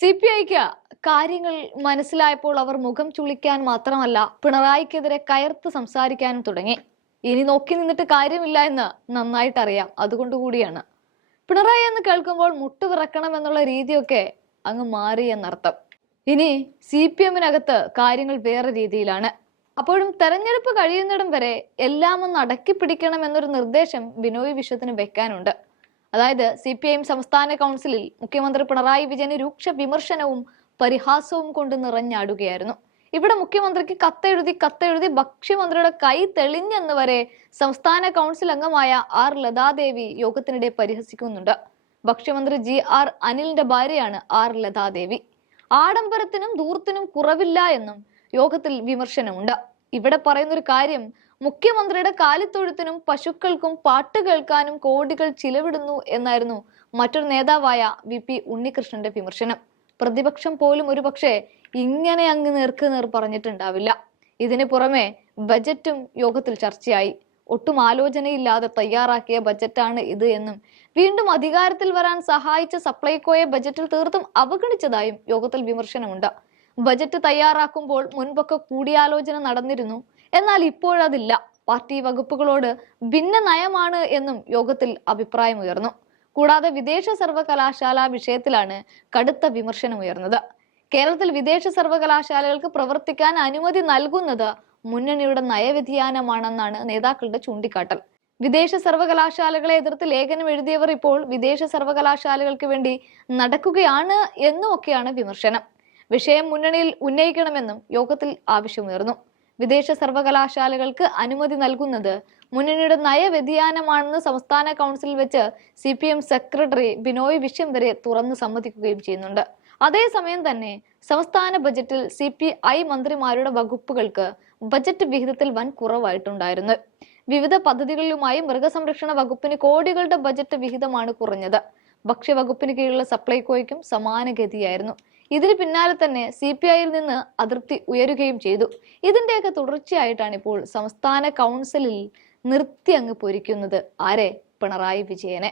C P ഐക്ക് കാര്യങ്ങൾ മനസ്സിലായപ്പോൾ അവർ മുഖം ചുളിക്കാൻ മാത്രമല്ല പിണറായിക്കെതിരെ കയർത്ത് സംസാരിക്കാനും തുടങ്ങി. ഇനി നോക്കി നിന്നിട്ട് കാര്യമില്ല എന്ന് നന്നായിട്ട് അറിയാം അതുകൊണ്ടുകൂടിയാണ് പിണറായി എന്ന് കേൾക്കുമ്പോൾ മുട്ടുവിറക്കണം എന്നുള്ള രീതിയൊക്കെ അങ്ങ് മാറി എന്നർത്ഥം. ഇനി സി പി എമ്മിനകത്ത് കാര്യങ്ങൾ വേറെ രീതിയിലാണ്. അപ്പോഴും തെരഞ്ഞെടുപ്പ് കഴിയുന്നിടം വരെ എല്ലാം ഒന്ന് അടക്കി പിടിക്കണം എന്നൊരു നിർദ്ദേശം ബിനോയ് വിശ്വത്തിന് വെക്കാനുണ്ട്. അതായത് സി പി ഐ എം സംസ്ഥാന കൗൺസിലിൽ മുഖ്യമന്ത്രി പിണറായി വിജയന് രൂക്ഷ വിമർശനവും പരിഹാസവും കൊണ്ട് നിറഞ്ഞാടുകയായിരുന്നു. ഇവിടെ മുഖ്യമന്ത്രിക്ക് കത്തെഴുതി കത്തെഴുതി ഭക്ഷ്യമന്ത്രിയുടെ കൈ തെളിഞ്ഞെന്ന് വരെ സംസ്ഥാന കൗൺസിൽ അംഗമായ ആർ ലതാദേവി യോഗത്തിനിടെ പരിഹസിക്കുന്നുണ്ട്. ഭക്ഷ്യമന്ത്രി ജി ആർ അനിലിന്റെ ഭാര്യയാണ് ആർ ലതാദേവി. ആഡംബരത്തിനും ദൂർത്തിനും കുറവില്ല എന്നും യോഗത്തിൽ വിമർശനമുണ്ട്. ഇവിടെ പറയുന്നൊരു കാര്യം മുഖ്യമന്ത്രിയുടെ കാലിത്തൊഴുത്തിനും പശുക്കൾക്കും പാട്ട് കേൾക്കാനും കോടികൾ ചിലവിടുന്നു എന്നായിരുന്നു മറ്റൊരു നേതാവായ വി പി ഉണ്ണികൃഷ്ണന്റെ വിമർശനം. പ്രതിപക്ഷം പോലും ഒരുപക്ഷെ ഇങ്ങനെ അങ്ങ് നേർക്ക് നേർ പറഞ്ഞിട്ടുണ്ടാവില്ല. ഇതിനു പുറമെ ബജറ്റും യോഗത്തിൽ ചർച്ചയായി. ഒട്ടും ആലോചനയില്ലാതെ തയ്യാറാക്കിയ ബജറ്റാണ് ഇത് എന്നും വീണ്ടും അധികാരത്തിൽ വരാൻ സഹായിച്ച സപ്ലൈകോയെ ബജറ്റിൽ തീർത്തും അവഗണിച്ചതായും യോഗത്തിൽ വിമർശനമുണ്ട്. ബജറ്റ് തയ്യാറാക്കുമ്പോൾ മുൻപൊക്കെ കൂടിയാലോചന നടന്നിരുന്നു. എന്നാൽ ഇപ്പോഴതില്ല പാർട്ടി വകുപ്പുകളോട് ഭിന്ന നയമാണ് എന്നും യോഗത്തിൽ അഭിപ്രായമുയർന്നു. കൂടാതെ വിദേശ സർവകലാശാല വിഷയത്തിലാണ് കടുത്ത വിമർശനമുയർന്നത്. കേരളത്തിൽ വിദേശ സർവകലാശാലകൾക്ക് പ്രവർത്തിക്കാൻ അനുമതി നൽകുന്നത് മുന്നണിയുടെ നയവ്യതിയാനമാണെന്നാണ് നേതാക്കളുടെ ചൂണ്ടിക്കാട്ടൽ. വിദേശ സർവകലാശാലകളെ എതിർത്ത് ലേഖനം എഴുതിയവർ ഇപ്പോൾ വിദേശ സർവകലാശാലകൾക്ക് വേണ്ടി നടക്കുകയാണ് എന്നുമൊക്കെയാണ് വിമർശനം. വിഷയം മുന്നണിയിൽ ഉന്നയിക്കണമെന്നും യോഗത്തിൽ ആവശ്യമുയർന്നു. വിദേശ സർവകലാശാലകൾക്ക് അനുമതി നൽകുന്നത് മുന്നണിയുടെ നയവ്യതിയാനമാണെന്ന് സംസ്ഥാന കൗൺസിൽ വെച്ച് C P M secretary Binoy Viswam വരെ തുറന്നു സമ്മതിക്കുകയും ചെയ്യുന്നുണ്ട്. അതേസമയം തന്നെ സംസ്ഥാന ബജറ്റിൽ സി പി ഐ മന്ത്രിമാരുടെ വകുപ്പുകൾക്ക് ബജറ്റ് വിഹിതത്തിൽ വൻ കുറവായിട്ടുണ്ടായിരുന്നു. വിവിധ പദ്ധതികളിലുമായി മൃഗസംരക്ഷണ വകുപ്പിന് കോടികളുടെ ബജറ്റ് വിഹിതമാണ് കുറഞ്ഞത്. ഭക്ഷ്യവകുപ്പിന് കീഴിലുള്ള സപ്ലൈകോയ്ക്കും സമാനഗതിയായിരുന്നു. ഇതിന് പിന്നാലെ തന്നെ സി പി ഐയിൽ നിന്ന് അതൃപ്തി ഉയരുകയും ചെയ്തു. ഇതിന്റെയൊക്കെ തുടർച്ചയായിട്ടാണ് ഇപ്പോൾ സംസ്ഥാന കൗൺസിലിൽ നിർത്തി അങ്ങ് പൊരിക്കുന്നത്. ആരെ? പിണറായി വിജയനെ.